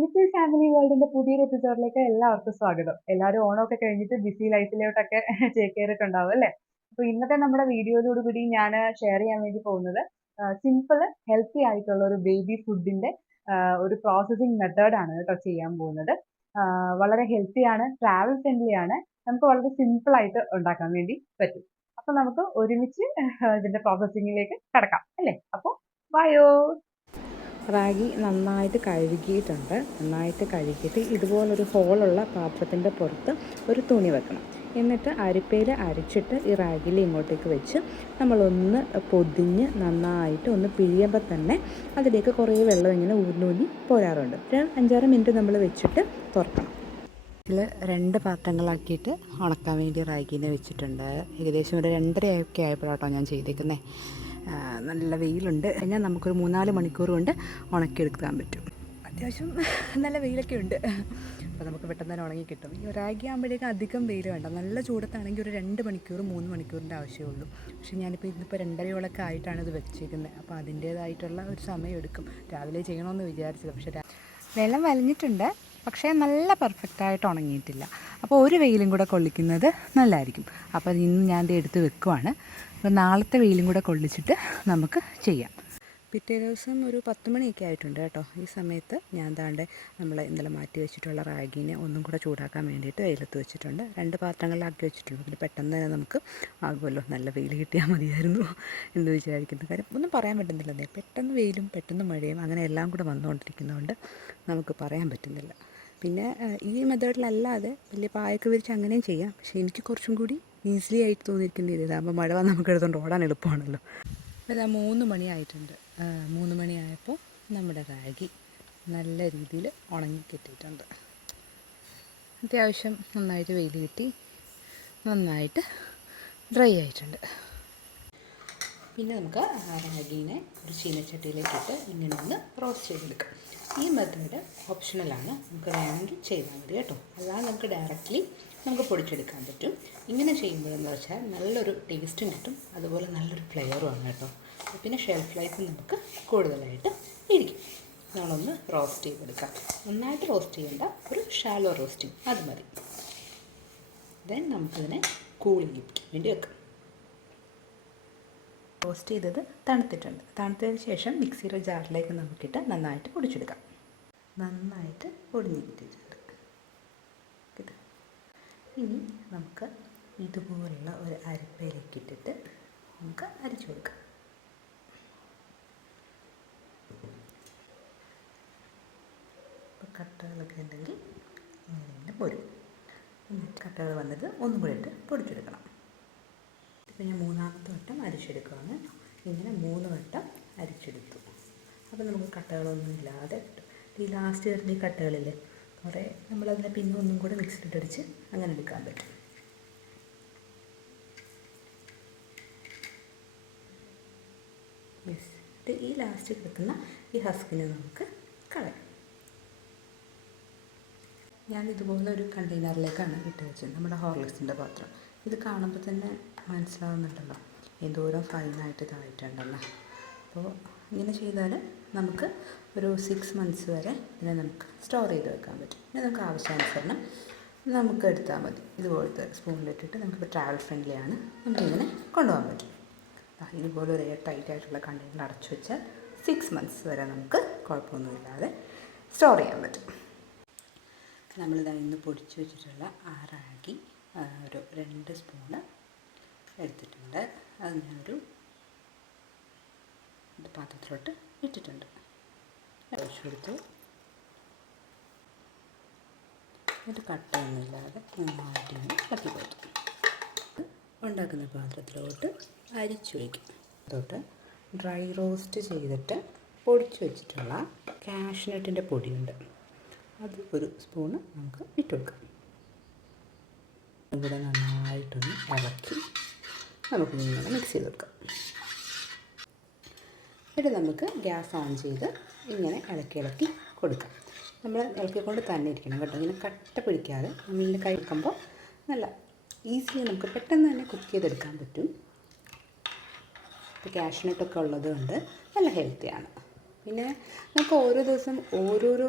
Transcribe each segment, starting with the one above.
Little family വേൾഡിന്റെ പുതിയൊരു എപ്പിസോഡിലേക്ക് എല്ലാവർക്കും സ്വാഗതം. എല്ലാവരും ഓണമൊക്കെ കഴിഞ്ഞിട്ട് ബിസി ലൈഫിലോട്ടൊക്കെ ചേക്കേറിയിട്ടുണ്ടാവും അല്ലേ? അപ്പൊ ഇന്നത്തെ നമ്മുടെ വീഡിയോയിലൂടെ ഞാൻ ഷെയർ ചെയ്യാൻ വേണ്ടി പോകുന്നത് സിമ്പിൾ ഹെൽത്തി ആയിട്ടുള്ള ഒരു ബേബി ഫുഡിന്റെ ഒരു പ്രോസസ്സിംഗ് മെത്തേഡ് ആണ് കേട്ടോ ചെയ്യാൻ പോകുന്നത്. വളരെ ഹെൽത്തി ആണ്, ട്രാവൽ ഫ്രണ്ട്ലി ആണ്, നമുക്ക് വളരെ സിമ്പിൾ ആയിട്ട് ഉണ്ടാക്കാൻ വേണ്ടി പറ്റും. അപ്പൊ നമുക്ക് ഒരുമിച്ച് ഇതിന്റെ പ്രോസസ്സിംഗിലേക്ക് കടക്കാം അല്ലേ? അപ്പോൾ ബയോ. റാഗി നന്നായിട്ട് കഴുകിയിട്ടുണ്ട്. നന്നായിട്ട് കഴുകിയിട്ട് ഇതുപോലൊരു ഹോളുള്ള പാത്രത്തിൻ്റെ പുറത്ത് ഒരു തുണി വെക്കണം. എന്നിട്ട് അരിപ്പയിൽ അരച്ചിട്ട് ഈ റാഗിയിൽ ഇങ്ങോട്ടേക്ക് വെച്ച് നമ്മളൊന്ന് പൊതിഞ്ഞ് നന്നായിട്ട് ഒന്ന് പിഴിയുമ്പോൾ തന്നെ അതിലേക്ക് കുറേ വെള്ളം ഇങ്ങനെ ഊർന്നൂരി പോരാറുണ്ട്. ഒരു 5-6 മിനിറ്റ് നമ്മൾ വെച്ചിട്ട് തുറക്കണം. ഇതിൽ 2 പാത്രങ്ങളാക്കിയിട്ട് ഉണക്കാൻ വേണ്ടി റാഗീനെ വെച്ചിട്ടുണ്ട്. ഏകദേശം ഒരു 2:30 ആയപ്പോഴാട്ടോ ഞാൻ ചെയ്തേക്കുന്നത്. നല്ല വെയിലുണ്ട്. കഴിഞ്ഞാൽ നമുക്കൊരു 3-4 മണിക്കൂർ കൊണ്ട് ഉണക്കിയെടുക്കാൻ പറ്റും. അത്യാവശ്യം നല്ല വെയിലൊക്കെ ഉണ്ട്. അപ്പോൾ നമുക്ക് പെട്ടെന്ന് തന്നെ ഉണങ്ങി കിട്ടും. ഈ റാഗി ആകുമ്പോഴേക്കും അധികം വെയിൽ വേണ്ട. നല്ല ചൂടത്താണെങ്കിൽ ഒരു 2 മണിക്കൂർ 3 മണിക്കൂറിൻ്റെ ആവശ്യമുള്ളൂ. പക്ഷേ ഞാനിപ്പോൾ ഇന്നിപ്പോൾ 2:30 ആയിട്ടാണ് ഇത് വെച്ചേക്കുന്നത്. അപ്പോൾ അതിൻ്റേതായിട്ടുള്ള ഒരു സമയം എടുക്കും. രാവിലെ ചെയ്യണമെന്ന് വിചാരിച്ചത്, പക്ഷേ വെള്ളം വലിഞ്ഞിട്ടുണ്ട്, പക്ഷേ നല്ല പെർഫെക്റ്റായിട്ട് ഉണങ്ങിയിട്ടില്ല. അപ്പോൾ ഒരു വെയിലും കൂടെ കൊള്ളിക്കുന്നത് നല്ലതായിരിക്കും. അപ്പോൾ ഇന്ന് ഞാൻ ഇത് എടുത്ത് വെക്കുവാണ്. അപ്പോൾ നാളത്തെ വെയിലും കൂടെ കൊള്ളിച്ചിട്ട് നമുക്ക് ചെയ്യാം. പിറ്റേ ദിവസം ഒരു 10 മണിയൊക്കെ ആയിട്ടുണ്ട് കേട്ടോ. ഈ സമയത്ത് ഞാൻ താണ്ടെ നമ്മൾ ഇന്നലെ മാറ്റി വെച്ചിട്ടുള്ള റാഗീനെ ഒന്നും കൂടെ ചൂടാക്കാൻ വേണ്ടിയിട്ട് വെയിലത്ത് വെച്ചിട്ടുണ്ട്. 2 പാത്രങ്ങളിലാക്കി വെച്ചിട്ടുണ്ട്. പിന്നെ പെട്ടെന്ന് തന്നെ നമുക്ക് ആകുമല്ലോ. നല്ല വെയിൽ കിട്ടിയാൽ മതിയായിരുന്നു എന്ന് വിചാരിക്കുന്ന കാര്യം ഒന്നും പറയാൻ പറ്റുന്നില്ലെന്നേ. പെട്ടെന്ന് വെയിലും പെട്ടെന്ന് മഴയും അങ്ങനെ എല്ലാം കൂടെ വന്നുകൊണ്ടിരിക്കുന്നതുകൊണ്ട് നമുക്ക് പറയാൻ പറ്റുന്നില്ല. പിന്നെ ഈ മെത്തേഡിലല്ലാതെ വലിയ പായൊക്കെ വിരിച്ച് അങ്ങനെയും ചെയ്യാം. പക്ഷേ എനിക്ക് കുറച്ചും കൂടി ഈസിലി ആയിട്ട് തോന്നിയിരിക്കുന്ന ഇതാകുമ്പോൾ മഴ വന്ന് നമുക്ക് എടുത്തുകൊണ്ട് ഓടാൻ എളുപ്പമാണല്ലോ. അപ്പോൾ ഇതാ 3 മണി ആയിട്ടുണ്ട്. 3 മണിയായപ്പോൾ നമ്മുടെ റാഗി നല്ല രീതിയിൽ ഉണങ്ങി കിട്ടിയിട്ടുണ്ട്. അത്യാവശ്യം നന്നായിട്ട് വെയിൽ കിട്ടി, നന്നായിട്ട് ഡ്രൈ ആയിട്ടുണ്ട്. പിന്നെ നമുക്ക് റാഗീനെ ഒരു ചീനച്ചട്ടിയിലേക്കിട്ട് ഇങ്ങനെ ഒന്ന് റോസ്റ്റ് ചെയ്തെടുക്കാം. ഈ മെത്തേഡ് ഓപ്ഷണലാണ്, നമുക്ക് വേണമെങ്കിൽ ചെയ്താൽ മതി കേട്ടോ. അല്ലാതെ നമുക്ക് ഡയറക്റ്റ്ലി നമുക്ക് പൊടിച്ചെടുക്കാൻ പറ്റും. ഇങ്ങനെ ചെയ്യുമ്പോഴെന്ന് വെച്ചാൽ നല്ലൊരു ടേസ്റ്റും കിട്ടും, അതുപോലെ നല്ലൊരു ഫ്ലേവറുമാണ് കേട്ടോ. പിന്നെ ഷെൽഫ് ലൈഫ് നമുക്ക് കൂടുതലായിട്ട് ഇരിക്കും. നമ്മളൊന്ന് റോസ്റ്റ് ചെയ്തെടുക്കാം. നന്നായിട്ട് റോസ്റ്റ് ചെയ്യേണ്ട, ഒരു ഷാലോ റോസ്റ്റിംഗ് അത് മതി. ദെൻ നമുക്കിതിനെ കൂളിംഗ് വേണ്ടി വെക്കാം. റോസ്റ്റ് ചെയ്തത് തണുത്തിട്ടുണ്ട്. തണുത്തതിന് ശേഷം മിക്സിയുടെ ജാറിലേക്ക് നമുക്കിട്ട് നന്നായിട്ട് പൊടിച്ചെടുക്കാം. നന്നായിട്ട് പൊടിഞ്ഞ് കിട്ടിയിട്ടുണ്ട്. ഇനി നമുക്ക് ഇതുപോലുള്ള ഒരു അരിപ്പയിലേക്ക് ഇട്ടിട്ട് നമുക്ക് അരിച്ചു കൊടുക്കാം. ഇപ്പോൾ കട്ടകളൊക്കെ ഉണ്ടെങ്കിൽ ഇങ്ങനെ പോരും. എന്നിട്ട് കട്ടകൾ വന്നത് ഒന്നും കൂടി ഇട്ട് പൊടിച്ചെടുക്കണം. ഇപ്പം ഞാൻ 3ാമത്തെ വട്ടം അരിച്ചെടുക്കുകയാണ്. ഇങ്ങനെ 3 വട്ടം അരിച്ചെടുത്തു. അപ്പോൾ നമുക്ക് കട്ടകളൊന്നും ഇല്ലാതെ കിട്ടും. ഈ ലാസ്റ്റ് വരുന്ന ഈ കട്ടകളില്ലേ, കുറേ നമ്മളതിനെ പിന്നെ ഒന്നും കൂടെ മിക്സിയിട്ടടിച്ച് അങ്ങനെ എടുക്കാൻ പറ്റും. യെസ്, ഈ ലാസ്റ്റ് കിടക്കുന്ന ഈ ഹസ്കിനെ നമുക്ക് കളയാം. ഞാൻ ഇതുപോലെ ഒരു കണ്ടെയ്നറിലേക്കാണ് ഇട്ട് വെച്ചത്, നമ്മുടെ ഹോർലിക്സിൻ്റെ പാത്രം. ഇത് കാണുമ്പോൾ തന്നെ മനസ്സിലാവുന്നുണ്ടല്ലോ എന്തോരം ഫൈനായിട്ട് ഇതായിട്ടുണ്ടല്ലോ. അപ്പോൾ ഇങ്ങനെ ചെയ്താൽ നമുക്ക് ഒരു 6 മന്ത്സ് വരെ ഇതിനെ നമുക്ക് സ്റ്റോർ ചെയ്ത് വെക്കാൻ പറ്റും. പിന്നെ നമുക്ക് ആവശ്യാനുസരണം നമുക്ക് എടുത്താൽ മതി. ഇതുപോലത്തെ സ്പൂണിലിട്ടിട്ട് നമുക്കിപ്പോൾ ട്രാവൽ ഫ്രണ്ട്ലി ആണ്, നമുക്കിങ്ങനെ കൊണ്ടുപോകാൻ പറ്റും. ഇതുപോലെ ഒരു എയർ ടൈറ്റ് ആയിട്ടുള്ള കണ്ടെയ്നർ അടച്ചു വെച്ചാൽ 6 മന്ത്സ് വരെ നമുക്ക് കുഴപ്പമൊന്നുമില്ലാതെ സ്റ്റോർ ചെയ്യാൻ പറ്റും. നമ്മളിതാ ഇന്ന് പൊടിച്ച് വെച്ചിട്ടുള്ള ആ റാഗി ഒരു 2 സ്പൂണ് എടുത്തിട്ടുണ്ട്. അത് ഞാനൊരു പാത്രത്തിലോട്ട് ഇട്ടിട്ടുണ്ട്. ഒഴിച്ചു കൊടുത്ത് എന്നിട്ട് കട്ടയൊന്നുമില്ലാതെ നന്നായിട്ട് ഇങ്ങനെ ഇളക്കി കൊടുത്തു. ഉണ്ടാക്കുന്ന പാത്രത്തിലോട്ട് അരിച്ചു വയ്ക്കും. അതോട്ട് ഡ്രൈ റോസ്റ്റ് ചെയ്തിട്ട് പൊടിച്ച് വെച്ചിട്ടുള്ള കാഷ്നട്ടിൻ്റെ പൊടിയുണ്ട്, അത് ഒരു സ്പൂണ് നമുക്ക് ഇട്ട് വെക്കാം. ഇവിടെ നന്നായിട്ടൊന്ന് ഇളക്കി നമുക്കിങ്ങനെ മിക്സ് ചെയ്ത് വെക്കാം. എന്നിട്ട് നമുക്ക് ഗ്യാസ് ഓൺ ചെയ്ത് ഇങ്ങനെ ഇളക്കി കൊടുക്കാം. നമ്മൾ ഇളക്കിക്കൊണ്ട് തന്നെ ഇരിക്കണം കേട്ടോ. ഇങ്ങനെ കട്ട പിടിക്കാതെ നമ്മളിങ്ങനെ കൈ വെക്കുമ്പോൾ നല്ല ഈസിലി നമുക്ക് പെട്ടെന്ന് തന്നെ കുക്ക് ചെയ്തെടുക്കാൻ പറ്റും. ഇപ്പോൾ കാഷ്നട്ടൊക്കെ ഉള്ളത് കൊണ്ട് നല്ല ഹെൽത്തിയാണ്. പിന്നെ നമുക്ക് ഓരോ ദിവസം ഓരോരോ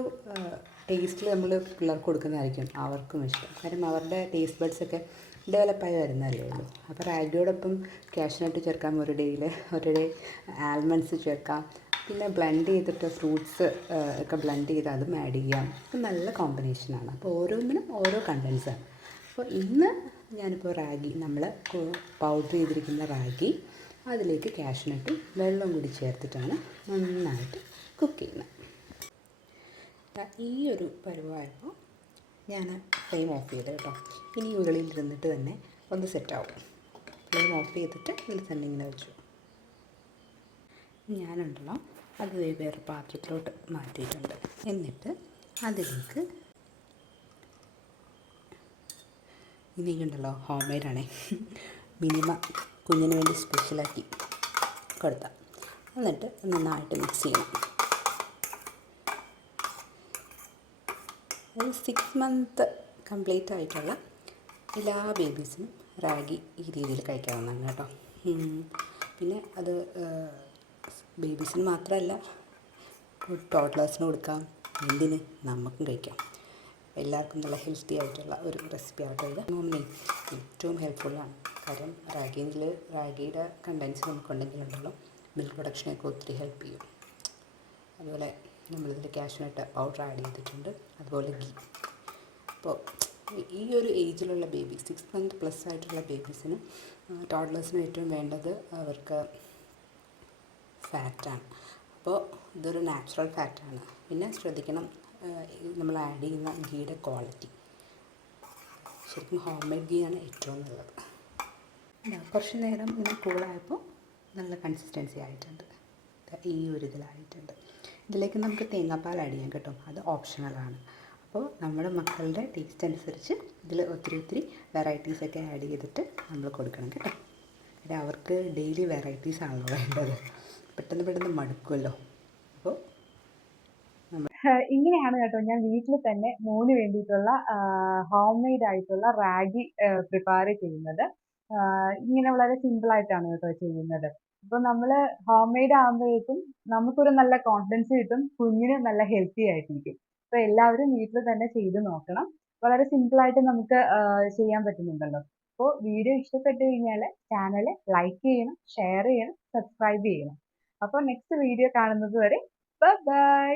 ടേസ്റ്റിൽ നമ്മൾ പിള്ളേർക്ക് കൊടുക്കുന്നതായിരിക്കും അവർക്കും ഇഷ്ടം. കാര്യം അവരുടെ ടേസ്റ്റ് ബഡ്സൊക്കെ ഡെവലപ്പായി വരുന്നതല്ലേ ഉള്ളൂ. അപ്പോൾ റാഗിയോടൊപ്പം കാഷ്നട്ട് ചേർക്കാം, ഒരു ഡേ ആൽമണ്ട്സ് ചേർക്കാം, പിന്നെ ബ്ലെൻഡ് ചെയ്തിട്ട് ഫ്രൂട്ട്സ് ഒക്കെ ബ്ലെൻഡ് ചെയ്ത് അതും ആഡ് ചെയ്യാം. നല്ല കോമ്പിനേഷനാണ്. അപ്പോൾ ഓരോന്നിനും ഓരോ കണ്ടൻസാണ്. അപ്പോൾ ഇന്ന് ഞാനിപ്പോൾ റാഗി, നമ്മൾ പൗഡർ ചെയ്തിരിക്കുന്ന റാഗി, അതിലേക്ക് കാഷ്നട്ടും വെള്ളവും കൂടി ചേർത്തിട്ടാണ് നന്നായിട്ട് കുക്ക് ചെയ്യുന്നത്. ഈ ഒരു പരുവായപ്പോൾ ഞാൻ ഫ്ലെയിം ഓഫ് ചെയ്ത് കേട്ടോ. ഇനി ഉരുളിയിൽ ഇരുന്നിട്ട് തന്നെ ഒന്ന് സെറ്റാവും. ഫ്ലെയിം ഓഫ് ചെയ്തിട്ട് ഇതിൽ തന്നെ ഇങ്ങനെ വെച്ചു. ഞാനുണ്ടല്ലോ അത് വേറെ പാത്രത്തിലോട്ട് മാറ്റിയിട്ടുണ്ട്. എന്നിട്ട് അതിലേക്ക് ഇനിയുണ്ടല്ലോ ഹോം മെയ്ഡാണേ, മിനിമ കുഞ്ഞിന് വേണ്ടി സ്പെഷ്യലാക്കി കൊടുത്ത. എന്നിട്ട് നന്നായിട്ട് മിക്സ് ചെയ്യണം. ഒരു 6 മന്ത് കംപ്ലീറ്റ് ആയിട്ടുള്ള എല്ലാ ബേബീസിനും റാഗി ഈ രീതിയിൽ കഴിക്കാവുന്നതാണ് കേട്ടോ. പിന്നെ അത് ബേബീസിന് മാത്രമല്ല, ടോഡ്ലേഴ്സിന് കൊടുക്കാം, എന്തിന് നമുക്കും കഴിക്കാം. എല്ലാവർക്കും നല്ല ഹെൽത്തി ആയിട്ടുള്ള ഒരു റെസിപ്പി ആയിട്ട് ഇത് ഏറ്റവും ഹെൽപ്ഫുള്ളാണ്. കാര്യം റാഗിയുടെ കണ്ടൻസ് നമുക്കുണ്ടെങ്കിലുണ്ടല്ലോ മിൽക്ക് പ്രൊഡക്ഷനൊക്കെ ഒത്തിരി ഹെൽപ്പ് ചെയ്യും. അതുപോലെ നമ്മളിതിൽ കാഷ്നട്ട് പൗഡർ ആഡ് ചെയ്തിട്ടുണ്ട്, അതുപോലെ ഗീ. അപ്പോൾ ഈ ഒരു ഏജിലുള്ള ബേബി, 6 മന്ത് പ്ലസ് ആയിട്ടുള്ള ബേബീസിനും ടോഡ്ലേഴ്സിനും ഏറ്റവും വേണ്ടത് അവർക്ക് ഫാറ്റാണ്. അപ്പോൾ ഇതൊരു നാച്ചുറൽ ഫാറ്റാണ്. പിന്നെ ശ്രദ്ധിക്കണം നമ്മൾ ആഡ് ചെയ്യുന്ന ഗീയുടെ ക്വാളിറ്റി. ശരിക്കും ഹോം മെയ്ഡ് ഗീയാണ് ഏറ്റവും നല്ലത്. കുറച്ച് നേരം ഇങ്ങനെ കൂളായപ്പോൾ നല്ല കൺസിസ്റ്റൻസി ആയിട്ടുണ്ട്. ഈ ഒരു ഇതിലായിട്ടുണ്ട്. ഇതിലേക്ക് നമുക്ക് തേങ്ങാപ്പാൽ ആഡ് ചെയ്യാം കേട്ടോ, അത് ഓപ്ഷണലാണ്. അപ്പോൾ നമ്മുടെ മക്കളുടെ ടേസ്റ്റ് അനുസരിച്ച് ഇതിൽ ഒത്തിരി വെറൈറ്റീസൊക്കെ ആഡ് ചെയ്തിട്ട് നമ്മൾ കൊടുക്കണം കേട്ടോ. പിന്നെ അവർക്ക് ഡെയിലി വെറൈറ്റീസ് ആണല്ലോ വേണ്ടത്, പെട്ടെന്ന് മടുക്കുമല്ലോ. അപ്പോൾ ഇങ്ങനെയാണ് കേട്ടോ ഞാൻ വീട്ടിൽ തന്നെ മോന് വേണ്ടിയിട്ടുള്ള ഹോം മെയ്ഡ് ആയിട്ടുള്ള റാഗി പ്രിപ്പയർ ചെയ്യുന്നത്. ഇങ്ങനെ വളരെ സിമ്പിൾ ആയിട്ടാണ് കേട്ടോ ചെയ്യുന്നത്. അപ്പോൾ നമ്മൾ ഹോം മെയ്ഡ് ആകുമ്പോഴേക്കും നമുക്കൊരു നല്ല കോൺഫിഡൻസ് കിട്ടും, കുഞ്ഞിന് നല്ല ഹെൽത്തി ആയിട്ടിരിക്കും. അപ്പോൾ എല്ലാവരും വീട്ടിൽ തന്നെ ചെയ്ത് നോക്കണം. വളരെ സിമ്പിൾ ആയിട്ട് നമുക്ക് ചെയ്യാൻ പറ്റുന്നുണ്ടല്ലോ. അപ്പോൾ വീഡിയോ ഇഷ്ടപ്പെട്ട് കഴിഞ്ഞാൽ ചാനൽ ലൈക്ക് ചെയ്യണം, ഷെയർ ചെയ്യണം, സബ്സ്ക്രൈബ് ചെയ്യണം. അപ്പോൾ നെക്സ്റ്റ് വീഡിയോ കാണുന്നത് വരെ ബൈ.